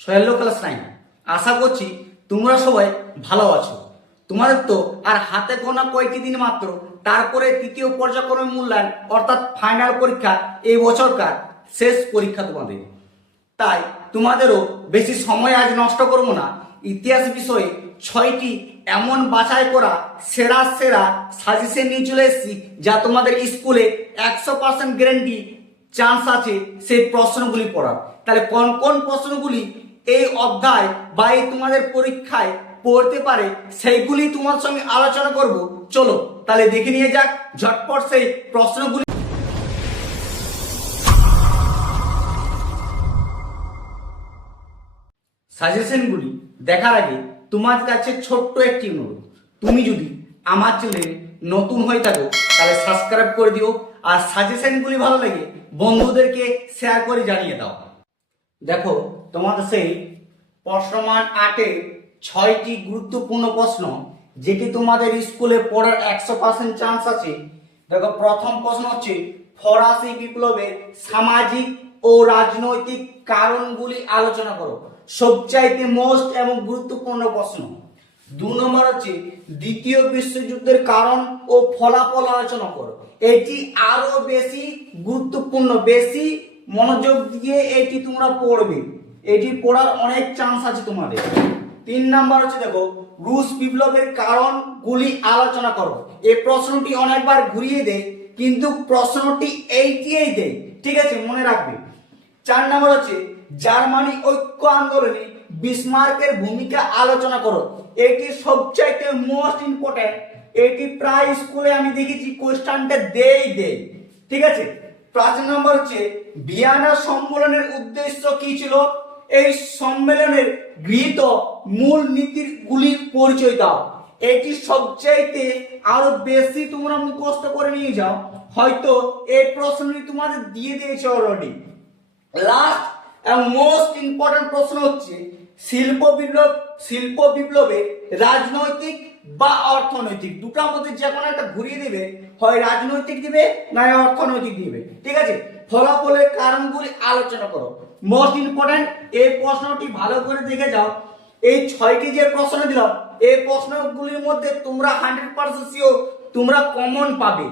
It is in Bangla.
সোহেল ক্লাস 9। আশা করছি তোমরা সবাই ভালো আছো। তোমাদের তো আর হাতে গোনা কয়েকটি দিন মাত্র, তারপরে তৃতীয় পর্যায়ক্রমিক মূল্যায়ন অর্থাৎ ফাইনাল পরীক্ষা এই বছরকার শেষ পরীক্ষা তোমাদের। তাই তোমাদেরও বেশি সময় আজ নষ্ট করবো না। ইতিহাস বিষয়ে 6টি এমন বাছাই করা সেরা সেরা সাজেশন নিয়ে চলে এসেছি, যা তোমাদের স্কুলে 100% গ্যারান্টি চান্স আছে সেই প্রশ্নগুলি পড়ার। তাহলে কোন কোন প্রশ্নগুলি এই অধ্যায় বা এই তোমাদের পরীক্ষায় পড়তে পারে সেইগুলি তোমার সঙ্গে আলোচনা করব। চলো তাহলে দেখে নিয়ে যাক ঝটপট সেই প্রশ্নগুলি। সাজেশনগুলি দেখার আগে তোমার কাছে ছোট্ট একটি অনুরোধ, তুমি যদি আমার চ্যানেলে নতুন হয়ে থাকো তাহলে সাবস্ক্রাইব করে দিও, আর সাজেশনগুলি ভালো লাগে বন্ধুদেরকে শেয়ার করে জানিয়ে দাও। দেখো তোমাদের সেই প্রশ্নমান 8-এ 6টি গুরুত্বপূর্ণ প্রশ্ন, যেটি তোমাদের স্কুলে পড়ার 100% চান্স আছে। দেখো প্রথম প্রশ্ন হচ্ছে, ফরাসি বিপ্লবের সামাজিক ও রাজনৈতিক কারণগুলি আলোচনা করো। সবচাইতে মোস্ট এবং গুরুত্বপূর্ণ প্রশ্ন। 2 নম্বর হচ্ছে, দ্বিতীয় বিশ্বযুদ্ধের কারণ ও ফলাফল আলোচনা করো। এটি আরো বেশি গুরুত্বপূর্ণ, বেশি মনোযোগ দিয়ে এটি তোমরা পড়বে, এটি পড়ার অনেক চান্স আছে তোমাদের। 3 নাম্বার হচ্ছে, দেখো রুশ বিপ্লবের কারণগুলি আলোচনা করো। এই প্রশ্নটি অনেকবার ঘুরিয়ে দেয় কিন্তু প্রশ্নটি এইটিই দেয়, ঠিক আছে, মনে রাখবে। 4 নাম্বার হচ্ছে, জার্মানি ঐক্য আন্দোলনে বিসমার্কের ভূমিকা আলোচনা করো। এটি সবচাইতে মোস্ট ইম্পর্টেন্ট, এটি প্রায় স্কুলে আমি দেখেছি কোশ্চেনটা দেই, ঠিক আছে। 5 নম্বর হচ্ছে, ভিয়েনা সম্মেলনের উদ্দেশ্য কি ছিল? এই সম্মেলনের গৃহীত মূল নীতিগুলি পরিচয় দাও। এটি সবচাইতে আরো বেশি তোমরা মুখস্থ করে নিয়ে যাও, হয়তো এই প্রশ্নটি তোমাদের দিয়ে দিয়েছে অলরেডি। লাস্ট এবং মোস্ট ইম্পর্টেন্ট প্রশ্ন হচ্ছে, শিল্প বিপ্লবে রাজনৈতিক বা অর্থনৈতিক, দুটার মধ্যে যে কোনো একটা ঘুরিয়ে দিবে, হয় রাজনৈতিক দিবে না অর্থনৈতিক দিবে, ঠিক আছে। ফলাফলের কারণগুলি আলোচনা করো। মোস্ট ইম্পর্টেন্ট এই প্রশ্নটি ভালো করে দেখে যাও। এই 6টি যে প্রশ্ন দিলাম, এই প্রশ্নগুলির মধ্যে তোমরা 100% শিওর তোমরা কমন পাবে।